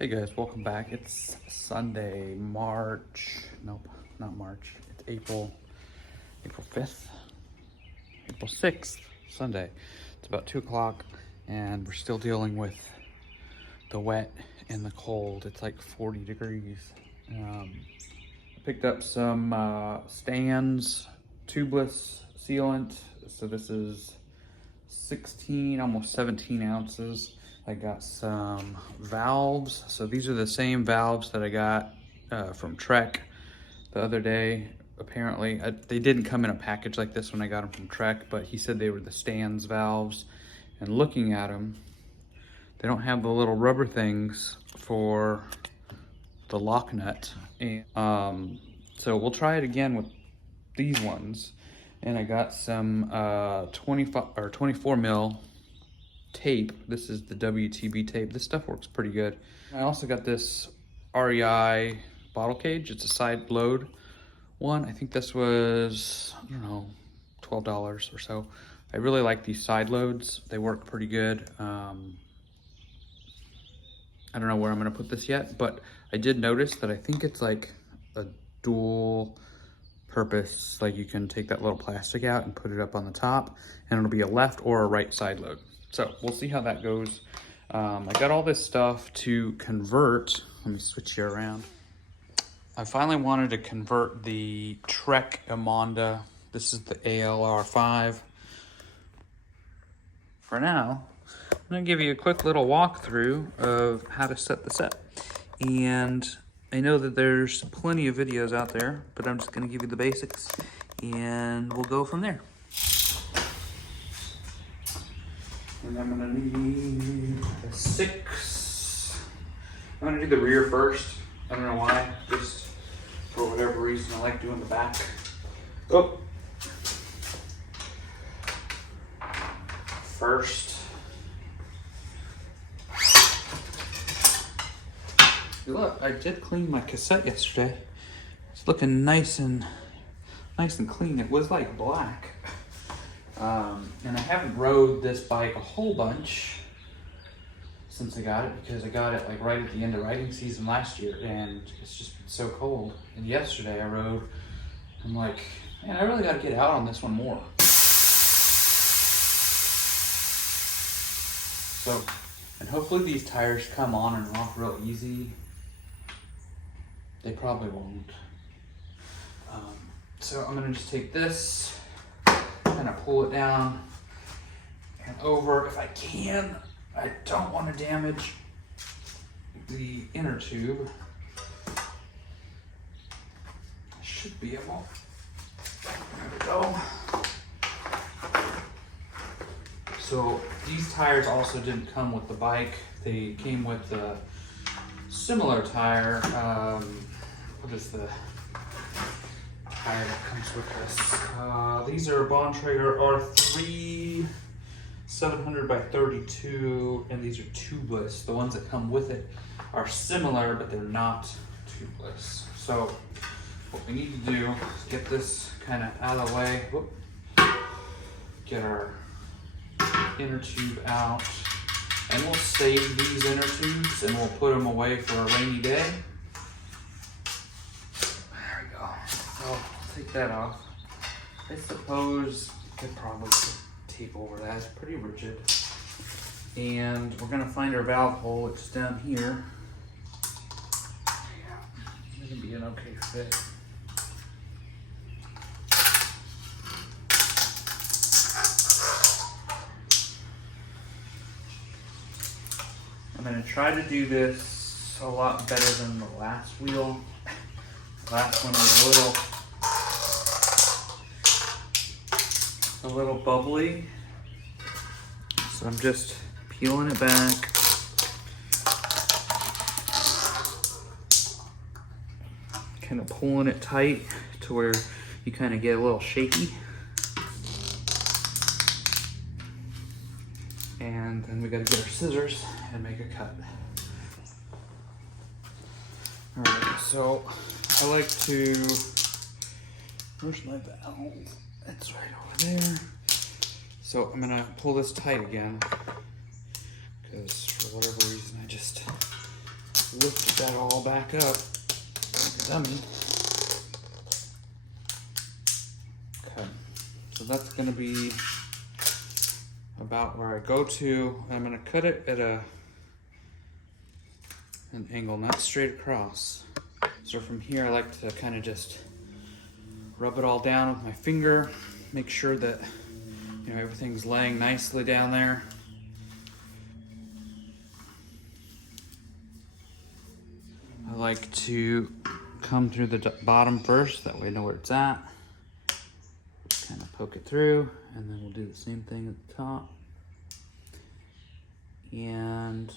Hey guys, welcome back. It's Sunday, nope, not March. It's April 5th, April 6th, Sunday. It's about 2 o'clock and we're still dealing with the wet and the cold. It's like 40 degrees. I picked up some stands, tubeless sealant. So this is 16, almost 17 ounces. I got some valves. So these are the same valves that I got from Trek the other day. Apparently, they didn't come in a package like this when I got them from Trek, but he said they were the stands valves. And looking at them, they don't have the little rubber things for the lock nut. And so we'll try it again with these ones. And I got some 25 or 24 mil tape. This is the WTB tape. This stuff works pretty good. I also got this REI bottle cage. It's a side load one. I think this was, I don't know, $12 or so. I really like these side loads. They work pretty good. I don't know where I'm gonna put this yet, but I did notice that I think it's like a dual purpose. Like you can take that little plastic out and put it up on the top and it'll be a left or a right side load. So we'll see how that goes. I got all this stuff to convert. Let me switch you around. I finally wanted to convert the Trek Emonda. This is the ALR5. For now, I'm gonna give you a quick little walkthrough of how to set this up. And I know that there's plenty of videos out there, but I'm just gonna give you the basics and we'll go from there. And I'm gonna need a 6. I'm gonna do the rear first. I don't know why, just for whatever reason I like doing the back. Oh. First. Look, I did clean my cassette yesterday. It's looking nice and clean. It was like black. And I haven't rode this bike a whole bunch since I got it, because I got it like right at the end of riding season last year and it's just been so cold. And yesterday I rode, I'm like, man, I really got to get out on this one more. So, and hopefully these tires come on and off real easy. They probably won't. So I'm gonna just take this, kind of pull it down and over if I can. I don't want to damage the inner tube. I should be able. There we go. So these tires also didn't come with the bike. They came with a similar tire. What is the tire that comes with this? These are Bontrager R3 700 by 32, and these are tubeless. The ones that come with it are similar, but they're not tubeless. So what we need to do is get this kind of out of the way. Whoop. Get our inner tube out, and we'll save these inner tubes and we'll put them away for a rainy day. There we go. So I'll take that off. I suppose I could probably put tape over that. It's pretty rigid. And we're gonna find our valve hole. It's down here. Yeah, it'll be an okay fit. I'm gonna try to do this a lot better than the last wheel. The last one was a little bubbly. So I'm just peeling it back. Kind of pulling it tight to where you kind of get a little shaky. And then we gotta get our scissors and make a cut. All right, so I like to, where's my valve? It's right over there. So I'm gonna pull this tight again because for whatever reason I just lift that all back up. Dummy. Okay, so that's gonna be about where I go to. I'm gonna cut it at an angle, not straight across. So from here, I like to kind of just rub it all down with my finger, make sure that everything's laying nicely down there. I like to come through the bottom first, that way I know where it's at. Kind of poke it through, and then we'll do the same thing at the top. And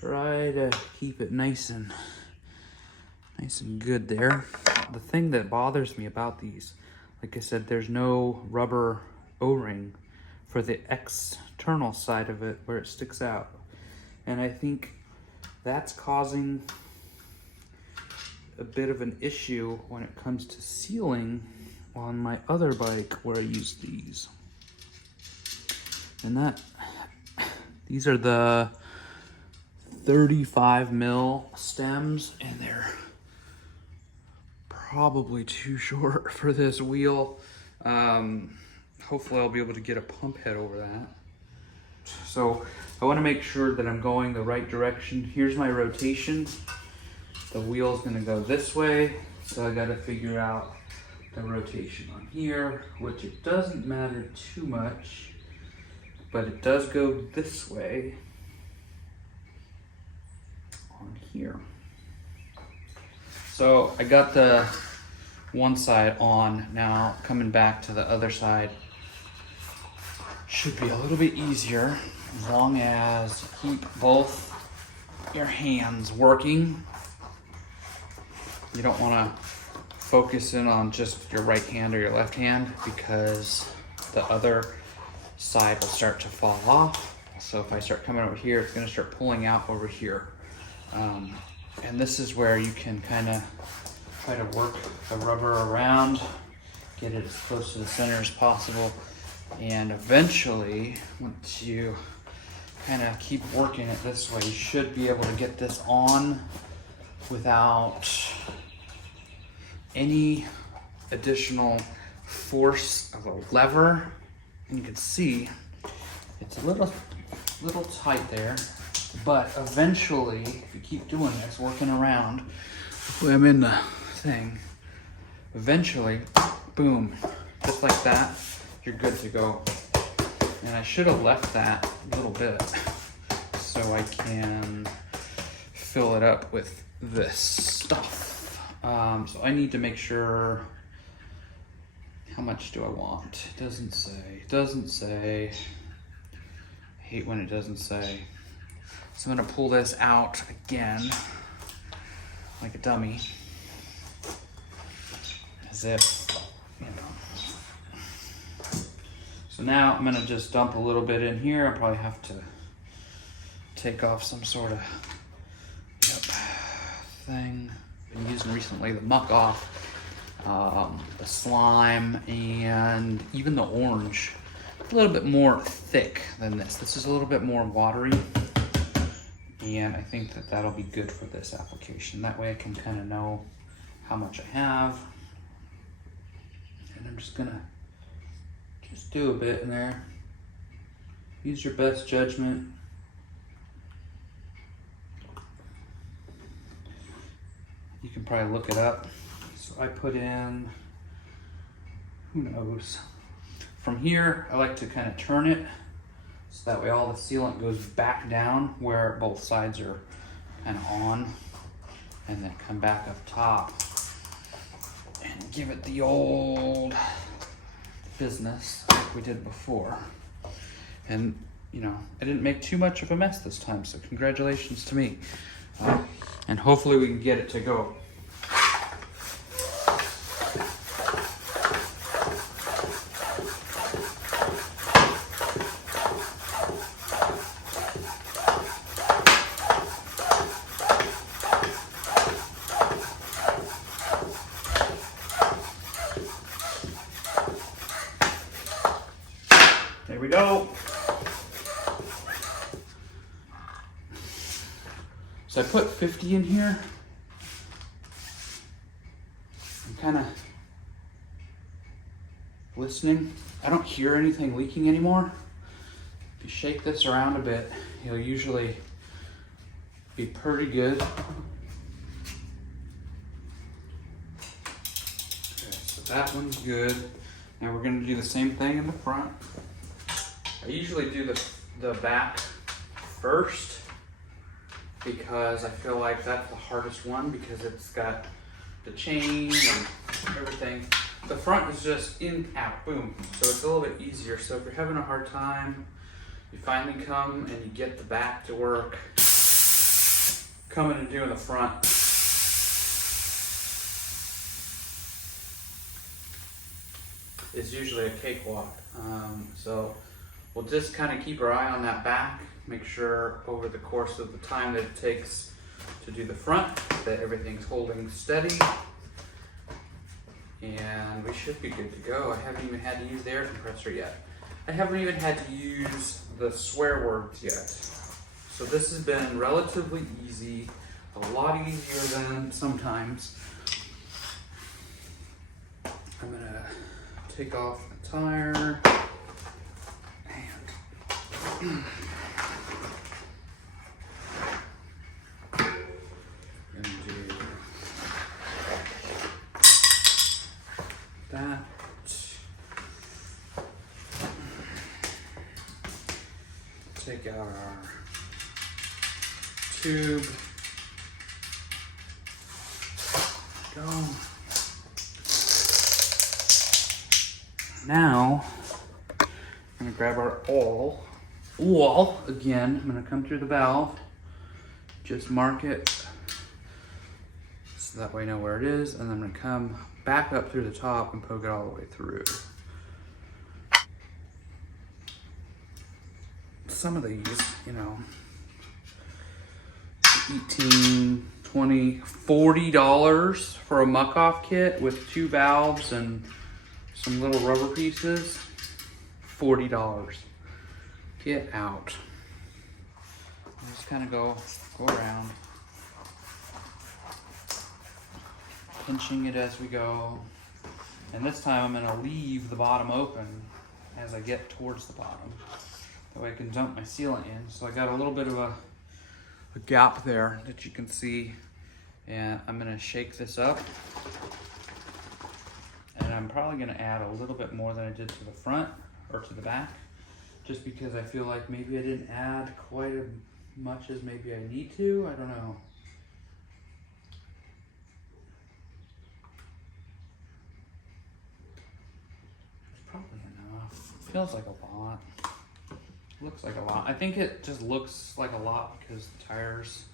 try to keep it nice and good there. The thing that bothers me about these, like I said, there's no rubber O-ring for the external side of it where it sticks out. And I think that's causing a bit of an issue when it comes to sealing on my other bike where I use these. And these are the 35 mil stems, and they're probably too short for this wheel. Hopefully I'll be able to get a pump head over that. So I want to make sure that I'm going the right direction. Here's my rotation. The wheel's going to go this way, so I got to figure out the rotation on here, which it doesn't matter too much, but it does go this way on here. So I got the one side on. Now coming back to the other side should be a little bit easier as long as you keep both your hands working. You don't want to focus in on just your right hand or your left hand, because the other side will start to fall off. So if I start coming over here, it's going to start pulling out over here. And this is where you can kind of try to work the rubber around, get it as close to the center as possible. And eventually, once you kind of keep working it this way, you should be able to get this on without any additional force of a lever. And you can see it's a little tight there, but eventually, if you keep doing this, working around, hopefully I'm in the thing, eventually, boom, just like that, you're good to go. And I should have left that a little bit so I can fill it up with this stuff. So I need to make sure, how much do I want? It doesn't say. I hate when it doesn't say. So I'm gonna pull this out again, like a dummy, as if, So now I'm gonna just dump a little bit in here. I'll probably have to take off some sort of thing. Been using recently the muck off, the slime, and even the orange. A little bit more thick than this. This is a little bit more watery, and I think that that'll be good for this application. That way I can kind of know how much I have. And I'm just gonna do a bit in there. Use your best judgment. You can probably look it up. So I put in, who knows? From here, I like to kind of turn it so that way all the sealant goes back down where both sides are kind of on, and then come back up top and give it the old business like we did before. And I didn't make too much of a mess this time, so congratulations to me. And hopefully we can get it to go. There we go. So I put 50 in here. I'm kind of listening. I don't hear anything leaking anymore. If you shake this around a bit, you'll usually be pretty good. Okay, so that one's good. Now we're gonna do the same thing in the front. I usually do the back first because I feel like that's the hardest one because it's got the chain and everything. The front is just in, out, boom. So it's a little bit easier. So if you're having a hard time, you finally come and you get the back to work, coming and doing the front is usually a cakewalk. So we'll just kind of keep our eye on that back, make sure over the course of the time that it takes to do the front that everything's holding steady, and we should be good to go. I haven't even had to use the air compressor yet. I haven't even had to use the swear words yet. So this has been relatively easy, a lot easier than sometimes. I'm gonna take off the tire and gonna do that. Take out our tube. Go. Now, I'm gonna grab our oil again. I'm gonna come through the valve, just mark it so that way I know where it is, and then I'm gonna come back up through the top and poke it all the way through. Some of these, you know, $18, $20, $40 for a muck-off kit with 2 valves and some little rubber pieces. $40. Get out. Just kind of go around, pinching it as we go. And this time I'm gonna leave the bottom open as I get towards the bottom. That way I can dump my sealant in. So I got a little bit of a gap there that you can see. And I'm gonna shake this up. And I'm probably gonna add a little bit more than I did to the front or to the back, just because I feel like maybe I didn't add quite as much as maybe I need to. I don't know. It's probably enough. Feels like a lot. Looks like a lot. I think it just looks like a lot because the tires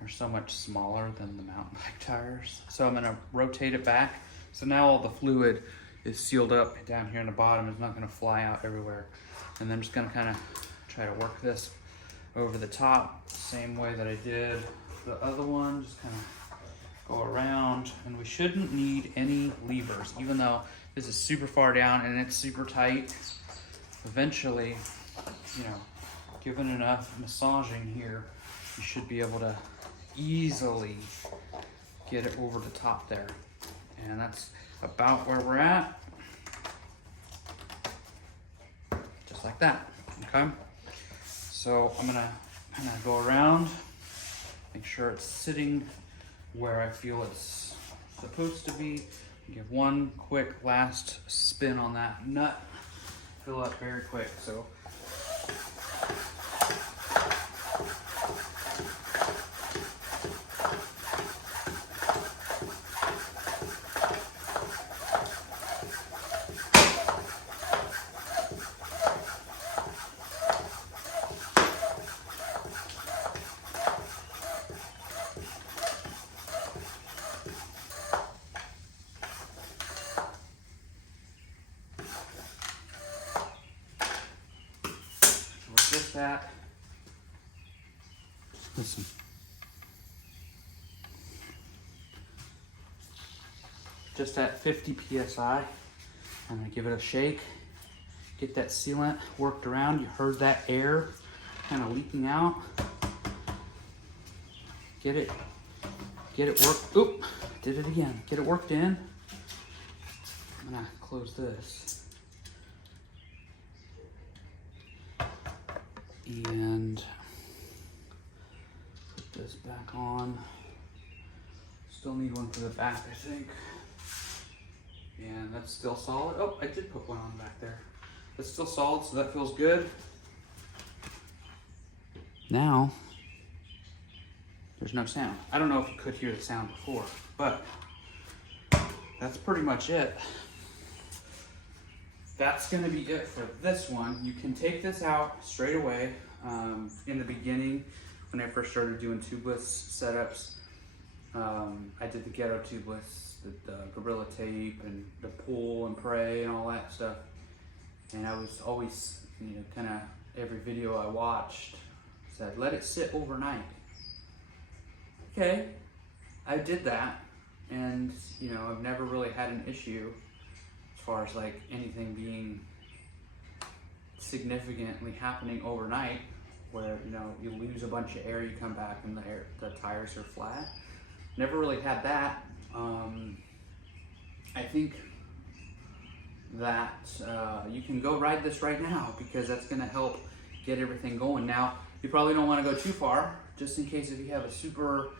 are so much smaller than the mountain bike tires. So I'm gonna rotate it back. So now all the fluid is sealed up down here in the bottom. It's not gonna fly out everywhere. And then I'm just gonna kind of try to work this over the top, same way that I did the other one. Just kind of go around, and we shouldn't need any levers, even though this is super far down and it's super tight. Eventually, you know, given enough massaging here, you should be able to easily get it over the top there. And that's about where we're at. Just like that, okay? So I'm gonna kind of go around, make sure it's sitting where I feel it's supposed to be. Give one quick last spin on that nut. Fill up very quick, so. Just that. Listen. Just at 50 PSI. I'm gonna give it a shake. Get that sealant worked around. You heard that air kind of leaking out. get it worked. Oop, did it again. Get it worked in. I'm gonna close this. And put this back on. Still need one for the back, I think. And that's still solid. Oh, I did put one on back there. That's still solid, so that feels good. Now, there's no sound. I don't know if you could hear the sound before, but that's pretty much it. That's gonna be it for this one. You can take this out straight away. In the beginning, when I first started doing tubeless setups, I did the ghetto tubeless, the gorilla tape and the pull and pray and all that stuff. And I was always, kind of every video I watched said, let it sit overnight. Okay, I did that, and I've never really had an issue as far as like anything being significantly happening overnight, where you lose a bunch of air, you come back and the tires are flat. Never really had that. I think that you can go ride this right now, because that's going to help get everything going. Now, you probably don't want to go too far, just in case if you have a super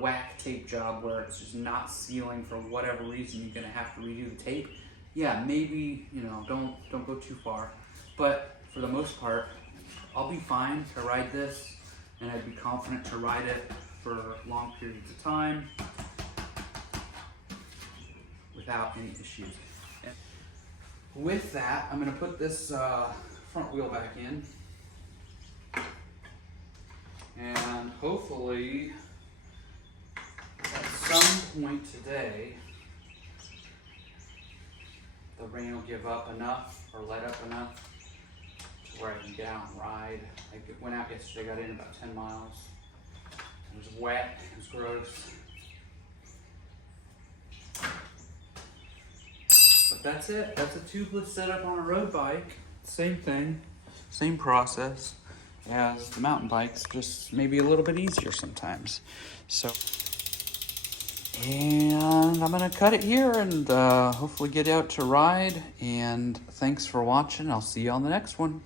whack tape job where it's just not sealing for whatever reason, you're going to have to redo the tape. Yeah, maybe, don't go too far. But for the most part, I'll be fine to ride this, and I'd be confident to ride it for long periods of time without any issues. With that, I'm going to put this front wheel back in, and hopefully at some point today the rain will give up enough or let up enough to where I can get out and ride. I went out yesterday, got in about 10 miles. It was wet, it was gross. But that's it. That's a tubeless setup on a road bike. Same thing, same process as the mountain bikes, just maybe a little bit easier sometimes. So, and I'm gonna cut it here and hopefully get out to ride. And thanks for watching. I'll see you on the next one.